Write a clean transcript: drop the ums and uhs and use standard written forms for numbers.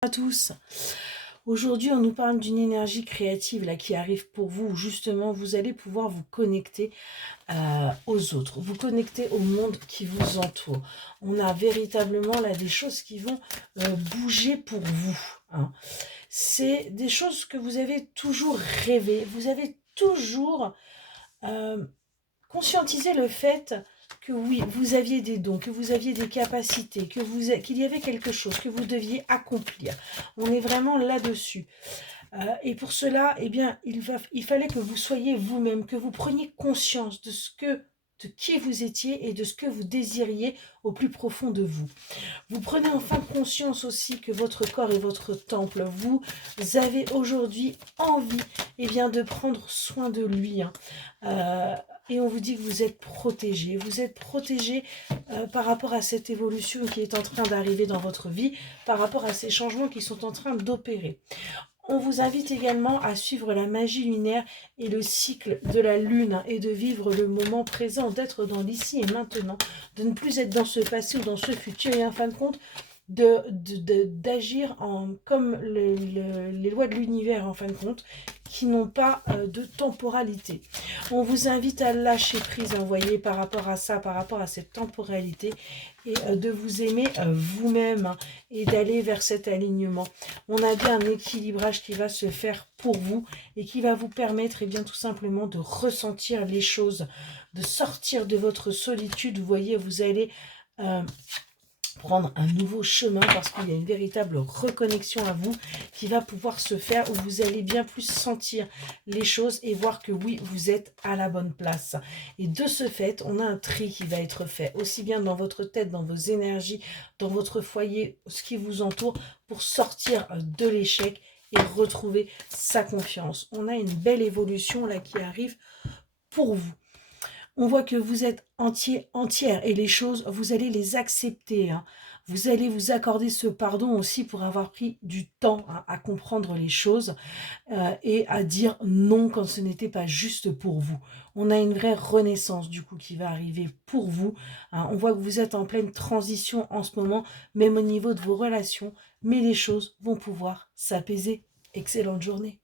À tous. Aujourd'hui, on nous parle d'une énergie créative là qui arrive pour vous, où justement vous allez pouvoir vous connecter aux autres, vous connecter au monde qui vous entoure. On a véritablement là des choses qui vont bouger pour vous, hein. C'est des choses que vous avez toujours rêvé, vous avez toujours conscientisé le fait que oui, vous aviez des dons, que vous aviez des capacités, qu'il y avait quelque chose que vous deviez accomplir. On est vraiment là-dessus. Et pour cela, eh bien, il fallait que vous soyez vous-même, que vous preniez conscience de qui vous étiez et de ce que vous désiriez au plus profond de vous. Vous prenez enfin conscience aussi que votre corps est votre temple. Vous avez aujourd'hui envie, eh bien, de prendre soin de lui, hein. Et on vous dit que vous êtes protégé. Vous êtes protégé par rapport à cette évolution qui est en train d'arriver dans votre vie, par rapport à ces changements qui sont en train d'opérer. On vous invite également à suivre la magie lunaire et le cycle de la lune et de vivre le moment présent, d'être dans l'ici et maintenant, de ne plus être dans ce passé ou dans ce futur et en fin de compte, d'agir comme les lois de l'univers en fin de compte, qui n'ont pas de temporalité. On vous invite à lâcher prise, vous voyez, par rapport à ça, par rapport à cette temporalité, et de vous aimer vous-même, hein, et d'aller vers cet alignement. On a bien un équilibrage qui va se faire pour vous et qui va vous permettre, eh bien, tout simplement de ressentir les choses, de sortir de votre solitude. Vous voyez, vous allez prendre un nouveau chemin parce qu'il y a une véritable reconnexion à vous qui va pouvoir se faire, où vous allez bien plus sentir les choses et voir que oui, vous êtes à la bonne place. Et de ce fait, on a un tri qui va être fait, aussi bien dans votre tête, dans vos énergies, dans votre foyer, ce qui vous entoure, pour sortir de l'échec et retrouver sa confiance. On a une belle évolution là qui arrive pour vous. On voit que vous êtes entière, et les choses, vous allez les accepter, hein. Vous allez vous accorder ce pardon aussi pour avoir pris du temps, hein, à comprendre les choses et à dire non quand ce n'était pas juste pour vous. On a une vraie renaissance du coup qui va arriver pour vous, hein. On voit que vous êtes en pleine transition en ce moment, même au niveau de vos relations, mais les choses vont pouvoir s'apaiser. Excellente journée.